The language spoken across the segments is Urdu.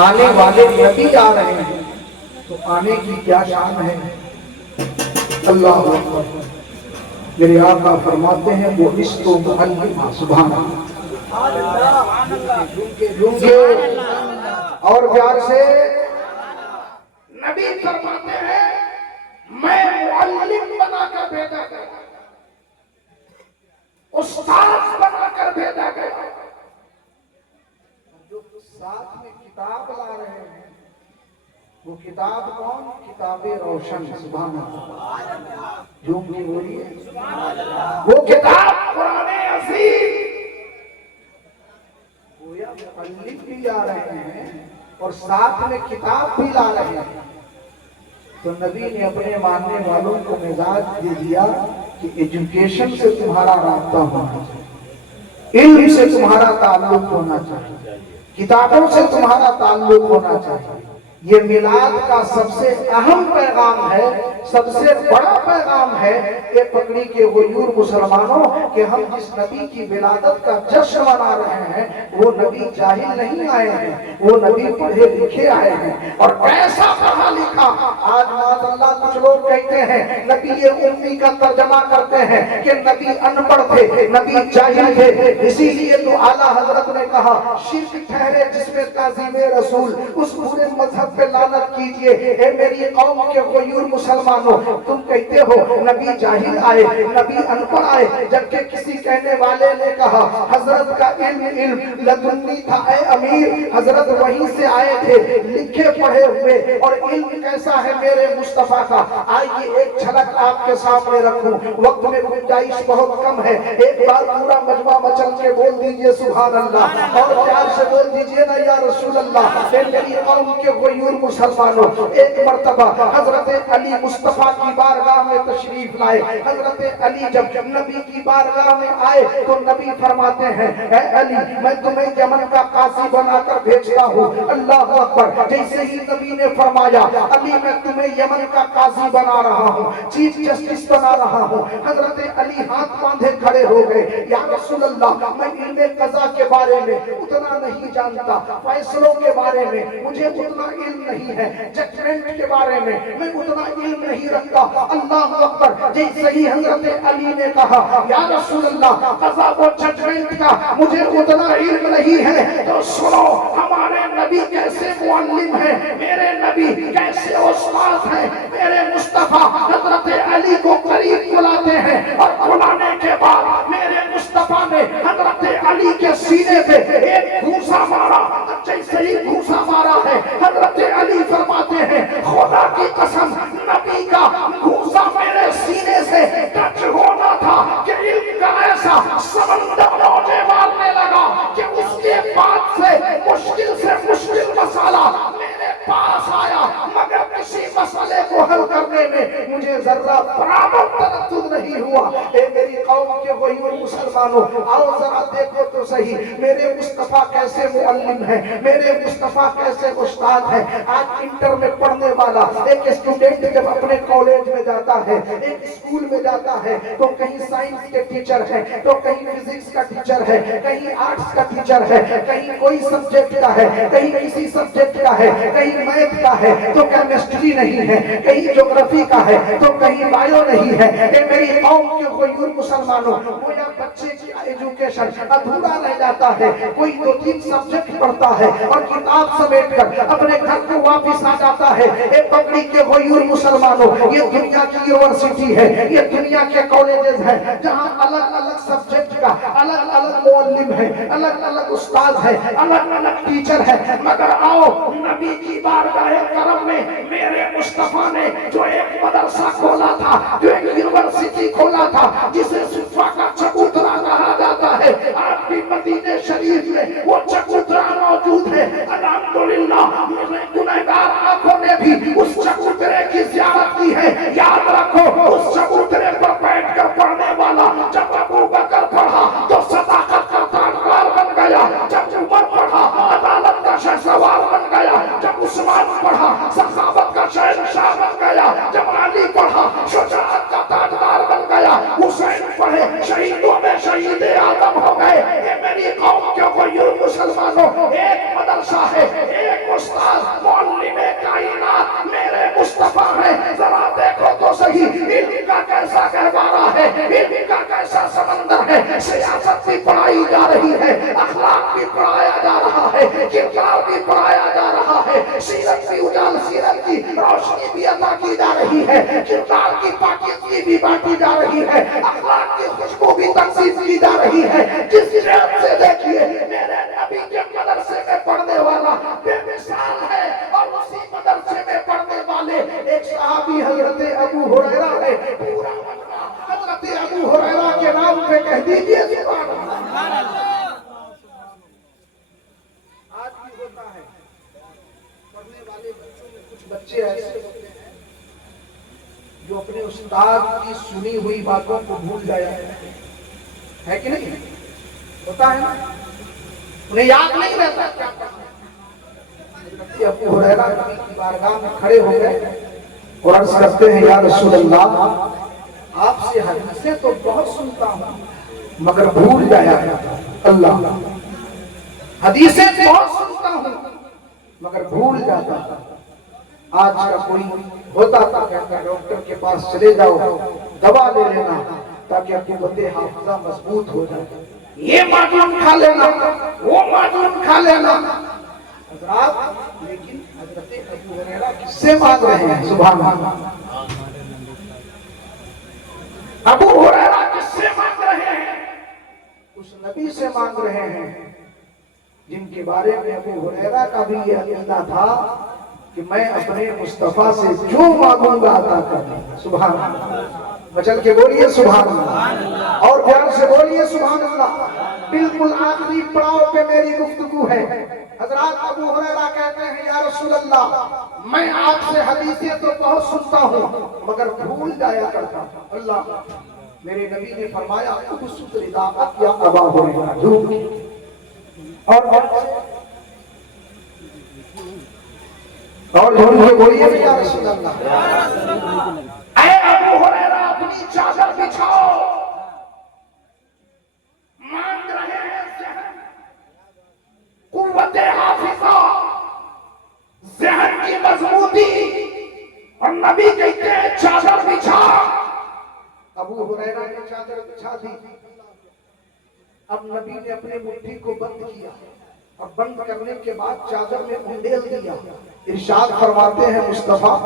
آنے والے نبی آ رہے ہیں تو آنے کی کیا شان ہے؟ اللہ اکبر۔ میرے آقا فرماتے ہیں وہ عشق و معلمہ، سبحان اللہ، جھومکے اور پیار سے نبی فرماتے ہیں میں معلم بنا کر بھیجا گیا، استاد بنا کر بھیجا گیا۔ جو ساتھ میں کتاب لا رہے ہیں وہ کتاب کون؟ کتاب روشن، سبحان اللہ، جھوم کے بولیے وہ کتاب قرآن عظیم۔ گویا معلم بھی لا رہے ہیں اور ساتھ میں کتاب بھی لا رہے ہیں۔ تو نبی نے اپنے ماننے والوں کو مزاج دے دیا کہ ایجوکیشن سے تمہارا رابطہ ہونا چاہیے، علم سے تمہارا تعلق ہونا چاہیے، کتابوں سے تمہارا تعلق ہونا چاہیے۔ یہ میلاد کا سب سے اہم پیغام ہے، سب سے بڑا پیغام ہے کہ پکڑی کے غیور مسلمانوں کہ ہم جس نبی کی ولادت کا جشن منا رہے ہیں وہ نبی جاہل نہیں آئے ہیں، وہ نبی پڑھے لکھے آئے ہیں۔ اور کیسا پڑھا لکھا؟ آج معاذ اللہ کچھ لوگ کہتے ہیں نبی امی کا ترجمہ کرتے ہیں کہ نبی ان پڑھ تھے، نبی جاہل تھے۔ اسی لیے تو اعلیٰ حضرت نے کہا شرک ٹھہرے جس میں تعظیم رسول، اس برے مذہب پہ لعنت کیجئے۔ اے میری قوم کے غیور مسلمانوں، تم کہتے ہو نبی جاہل آئے، نبی ان پڑھ آئے، جبکہ کسی کہنے والے نے کہا حضرت کا علم لدنی تھا اے امیر، حضرت وہیں سے آئے تھے لکھے پڑھے ہوئے۔ اور علم کیسا ہے میرے مصطفیٰ کا؟ آئیے ایک جھلک آپ کے سامنے رکھوں، وقت میں گنجائش بہت کم ہے، ایک بار پورا مجمع مچل کے بول دیجئے سبحان اللہ، اور پیار سے بول دیجئے نا یا رسول اللہ۔ میری قوم کے غیور مسلمانوں، ایک مرتبہ حضرت علی مصطفیٰ کی بارگاہ میں تشریف لائے۔ حضرت علی جب نبی کی بارگاہ میں آئے تو نبی فرماتے ہیں اے علی میں تمہیں یمن کا قاضی بنا کر بھیجتا ہوں۔ اللہ اکبر۔ جیسے ہی نبی نے فرمایا علی میں تمہیں یمن کا قاضی بنا رہا ہوں، چیف جسٹس بنا رہا ہوں، حضرت علی ہاتھ باندھے کھڑے ہو گئے، یا رسول اللہ میں علم قضا کے بارے میں اتنا نہیں جانتا، فیصلوں کے بارے میں مجھے اتنا علم نہیں ہے، ججمنٹ کے بارے میں میں اتنا علم نہیں رکھتا۔ اللہ اکبر۔ جیسے ہی حضرت علی نے کہا یا رسول اللہ قضا و ججمنٹ کا مجھے اتنا علم نہیں ہے، تو سنو ہمارے نبی کیسے معلم ہیں، میرے نبی کیسے استاد ہیں۔ میرے مصطفیٰ حضرت علی کو قریب بلاتے ہیں اور بلانے کے بعد میرے مصطفیٰ نے حضرت علی کے سینے پہ ایک گھوسا مارا۔ جیسے ہی گھوسا مارا ہے حضرت علی فرماتے ہیں خدا کی قسم نبی کا گھوسا میرے سینے سے ٹچ ہونا تھا کہ علم کا ایسا سمندر موجے مارنے لگا کہ اس کے بعد سے مشکل مسئلہ میرے پاس آیا، مگر کسی مسئلے کو حل کرنے میں مجھے ذرہ برابر تردد نہیں ہوا۔ اے میری قوم کے غیور مسلمانوں، آؤ ذرا دیکھو تو صحیح میرے مصطفیٰ کیسے معلم ہے، میرے مصطفیٰ کیسے استاد ہے۔ آج انٹر میں پڑھنے والا ایک اسٹوڈنٹ جب اپنے کالج میں جاتا ہے، ایک اسکول میں جاتا ہے، تو کہیں سائنس کے ٹیچر ہے، تو کہیں فزکس کا ٹیچر ہے، کہیں آرٹس کا ٹیچر ہے، کہیں کوئی سبجیکٹ کا ہے، کہیں کسی سبجیکٹ کا ہے، کہیں میتھ کا ہے تو کیمسٹری نہیں ہے، کہیں جغرافی کا ہے تو کہیں بایو نہیں ہے۔ اے میری قوم کے غیور مسلمانوں، گویا بچے کی ایجوکیشن ادھورا رہ جاتا ہے، کوئی دو تین سبجیکٹ پڑھتا ہے اور کتاب سمیٹ کر اپنے گھر کو واپس آ جاتا ہے۔ اے پگڑی کے غیور مسلمانوں، یہ دنیا کی یونیورسٹی ہے، یہ دنیا کے کالجز ہیں جہاں الگ الگ سبجیکٹ کا الگ الگ معلم ہے، الگ الگ استاد ہے، الگ الگ ٹیچر ہے۔ مگر آؤ نبی کی بارگاہ کرم میں میرے مصطفیٰ نے جو ایک مدرسہ کھولا تھا، جو ایک یونیورسٹی کھولا تھا جسے صفا کا چبوترا کہا جاتا ہے، آج بھی مدینہ شریف میں وہ چبوترا موجود ہے۔ الحمدللہ میرے گنہگار آنکھوں نے بھی اس چبوترے کی زیارت کی ہے۔ یاد رکھو اس چبوترے پر بیٹھ کر پڑھنے والا جب ابو بکر پڑھا تو صداقت کا تاجدار بن گیا، جب عمر پڑھا عدالت کا شہسوار بن گیا، جب عثمان پڑھا سخاوت کا شہنشاہ بن گیا، جب علی پڑھا شجاعت کا تاجدار بن گیا، حسین پڑھے شہیدوں میں شہید اعظم ہو گئے۔ یہ میری قوم کے غیور مسلمانوں، ایک مدرسہ ہے، ایک استاد معلم کائنات میرے مصطفیٰ ہیں، ذرا دیکھو تو صحیح علم کا کیسا گہوارہ ہے، علم کا کیسا سمندر ہے۔ سیاست بھی پڑھائی جا رہی ہے، اخلاق بھی پڑھایا جا رہا ہے، کردار بھی پڑھایا جا رہا ہے، سیرت بھی اجال سیرت کی روشنی بھی عطا کی جا رہی ہے، کردار کی پاکیزگی بھی بانٹی جا رہی ہے، اخلاق کی خوشبو بھی تقسیم کی جا رہی ہے۔ جس جہت سے دیکھیے میرے نبی کے مدرسے میں پڑھنے والا بے مثال ہے، اور اسی مدرسے میں پڑھنے والے ایک صحابی حضرت ابو ہریرہ ہے، پورا مدرسہ حضرت ابو ہریرہ کے نام پہ کہہ دیجئے سبحان اللہ۔ آج بھی ہوتا ہے پڑھنے والے بچوں میں کچھ بچے ایسے ہوتے ہیں جو اپنے استاد کی سنی ہوئی باتوں کو بھول جایا ہے کہ نہیں؟ ہوتا ہے نا، انہیں یاد نہیں رہتا کیا کہا ہے۔ ابو ہریرہ کی بارگاہ میں کھڑے ہو گئے اور عرض کرتے ہیں یا رسول اللہ، آپ سے حدیثیں تو بہت سنتا ہوں مگر بھول جایا اللہ، حدیثیں بہت سنتا ہوں مگر بھول جاتا۔ آج کا کوئی ہوتا تھا کہتا ڈاکٹر کے پاس چلے جاؤ، دوا لے لینا تاکہ قوت حافظہ مضبوط ہو جائے، یہ معجون کھا لینا، وہ معجون کھا لینا۔ حضرات لیکن حضرت ابو ہریرہ کس سے مانگ رہے ہیں؟ سبحان اللہ، ابو ہریرہ کس سے مانگ رہے ہیں؟ اس نبی سے مانگ رہے ہیں جن کے بارے میں ابو ہریرہ کا بھی یہ عقیدہ تھا کہ میں اپنے مصطفیٰ سے جو مانگوں گا عطا کروں۔ سبحان اللہ، بچل کے بولیے سبحان اللہ، اور پیار سے بولیے سبحان اللہ۔ بالکل آخری پڑاؤ پہ میری گفتگو ہے۔ حضرات ابو ہریرہ کہتے ہیں یا رسول اللہ، میں آپ سے حدیثیں تو بہت سنتا ہوں مگر بھول جایا کرتا ہوں۔ اللہ میرے نبی نے فرمایا اُبسط رداءک یا ابا ہریرہ، اور جھوٹ کے بولیے یا رسول اللہ، اے ابو ہریرہ اپنی چادر بچھاؤ، مانگ رہے ہیں ذہن، قوت حافظہ، ذہن کی مضبوطی، اور نبی کہتے ہیں چادر بچھا۔ ابو ہریرہ نے چادر بچھا دی، اب نبی نے اپنے مٹھی کو بند کیا اور بند کرنے کے بعد چادر میں انڈیل دیا۔ ارشاد فرماتے ہیں مصطفیٰ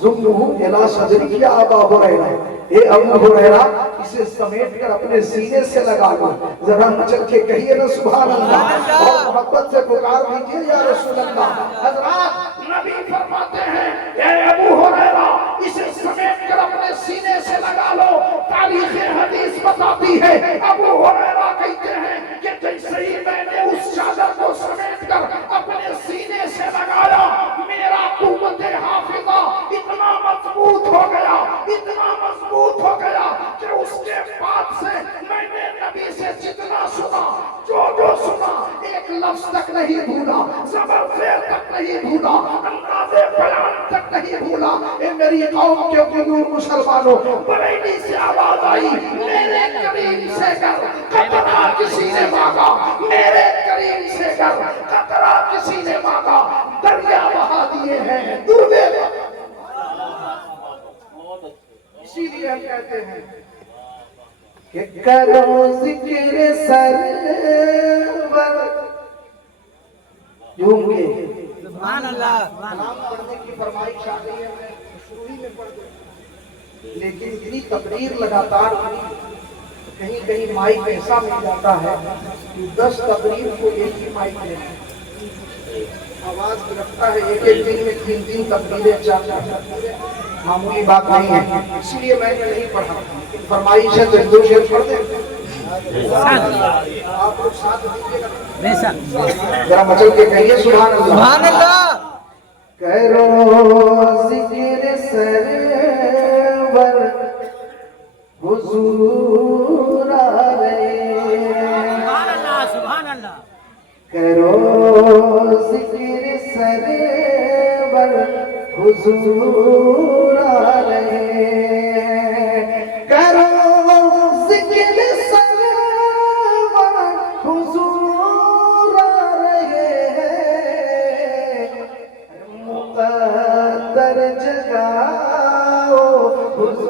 ضمہ الی صدرک یا ابا ہریرہ، اے ابو ہریرہ اسے سمیٹ کر اپنے سینے سے لگا لو۔ ذرا مچل کے کہیے نا سبحان اللہ، اور محبت سے پکار دیجئے یا رسول اللہ۔ حضرات نبی فرماتے ہیں اے ابو ہریرہ اسے سمیٹ کر اپنے سینے سے لگا لو۔ تاریخ حدیث بتاتی ہے ابو ہریرہ کہتے ہیں کہ جیسے ہی میں نے اس چادر کو سمیٹ کر اپنے سینے سے لگایا، میرا قوت حافظہ اتنا مضبوط ہو گیا، اتنا مضبوط ہو گیا کہ اس کے بعد سے میں نے نبی سے جتنا سنا، جو سنا، ایک لفظ تک نہیں بھولا، زبر زیر تک نہیں بھولا، انداز بیان تک نہیں بھولا۔ اے میری قوم کے غیور مسلمانوں، بریلی سے آواز آئی میرے کریم سے کر قطرہ کسی نے مانگا، میرے کریم سے کر قطرہ کسی نے مانگا، دریا بہا دیے ہیں دردے۔ اسی لیے ہم کہتے ہیں کہ کرو ذکر سرور، جھوم کے سبحان اللہ نام پڑھنے کی فرمائش آ گئی ہے، میں شروع ہی میں پڑھ دوں، لیکن اتنی تقریر لگاتار کہیں کہیں مائک ایسا مل جاتا ہے کہ 10 تقریر کو ایک ہی مائک میں آواز رکھتا ہے، ایک ایک دن میں 3 تقریریں 4 تقریریں معمولی بات نہیں ہے، اسی لیے میں نے نہیں پڑھا۔ فرمائش ہے تو 2 شعر پڑھ دیں، آپ لوگ ساتھ دیجیے گا، ذرا مچل کے کہیے سبحان اللہ، سبحان اللہ۔ کرو ذکر سرور حضور آ رہے، سبحان اللہ سبحان اللہ، کرو ذکر سرور حضور آ رہے، کرو ذکر سرور حضور آ رہے،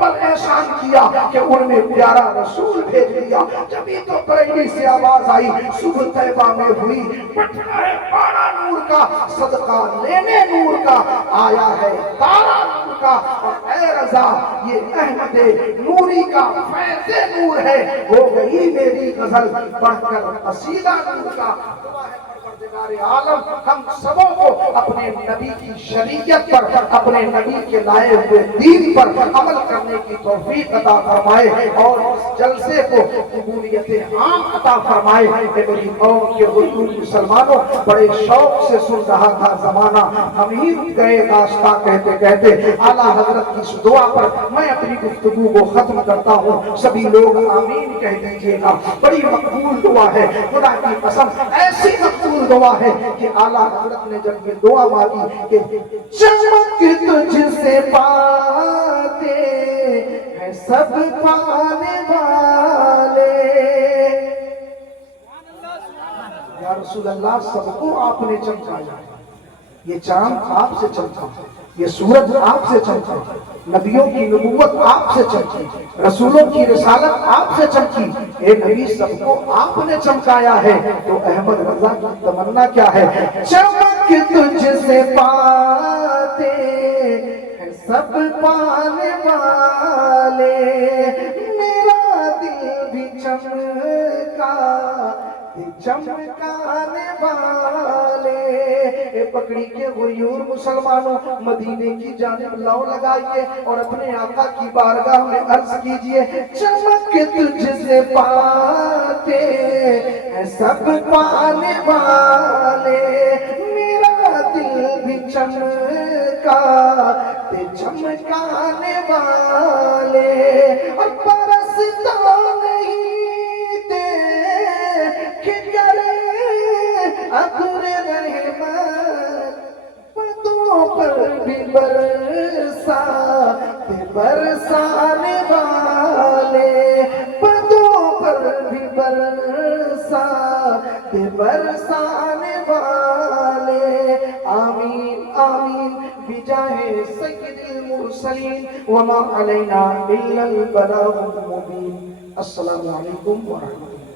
پر احسان کیا کہ ان میں پیارا رسول بھیج دیا. جبھی تو بریلی سے آواز آئی صبح طیبہ میں ہوئی بٹنا ہے پانا نور کا, صدقہ لینے نور کا, آیا ہے تارا نور کا, اور اے رضا یہ احمد نوری کا فیض نور ہے. ہو گئی میری غزل پڑھ کر قصیدہ نور کا. دعا ہے پروردگار عالم ہم سبوں کو اپنے نبی کی شریعت پر, اپنے نبی کے لائے ہوئے دین پر عمل کرنے کی توفیق عطا فرمائے, اور اس جلسے کو قبولیت عام عطا فرمائے. کہ میری قوم کے غیور مسلمانوں بڑے شوق سے سن رہا تھا زمانہ, ہم ہی گئے داستاں کہتے کہتے. اعلیٰ حضرت کی اس دعا پر میں اپنی گفتگو کو ختم کرتا ہوں. سبھی لوگ آمین کہہ دیجئے گا. بڑی مقبول دعا ہے, خدا کی قسم ایسی مقبول دعا ہے کہ اعلیٰ حضرت نے جب یہ دعا مانگی کہ چمک تجھ سے پاتے ہیں سب پانے والے, یا رسول اللہ سب کو آپ نے چمکایا. یہ چاند آپ سے چمکا, یہ سورج آپ سے چمکا, نبیوں کی نبوت آپ سے چمکی, رسولوں کی رسالت آپ سے چمکی. اے نبی سب کو آپ نے چمکایا ہے. تو احمد رضا کی تمنا کیا ہے؟ چمک تجھ سے پاتے ہیں سب پانے والے, میرا دل بھی چمکا چمکانے والے. پکڑی کے غیور مسلمانوں مدینے کی جانب لو لگائیے اور اپنے آقا کی بارگاہ میں عرض کیجئے چمک تجھ سے پاتے ہیں سب پانے والے, میرا دل بھی چمکا چمکانے والے. اور برستا نہیں ابر رحمت پتوں پر بھی برسانے والے, پتوں پر بھی برسانے والے. آمین آمین بجاہ سید المرسلین وما علینا الا البلاغ المبین. السلام علیکم ورحمۃ اللہ.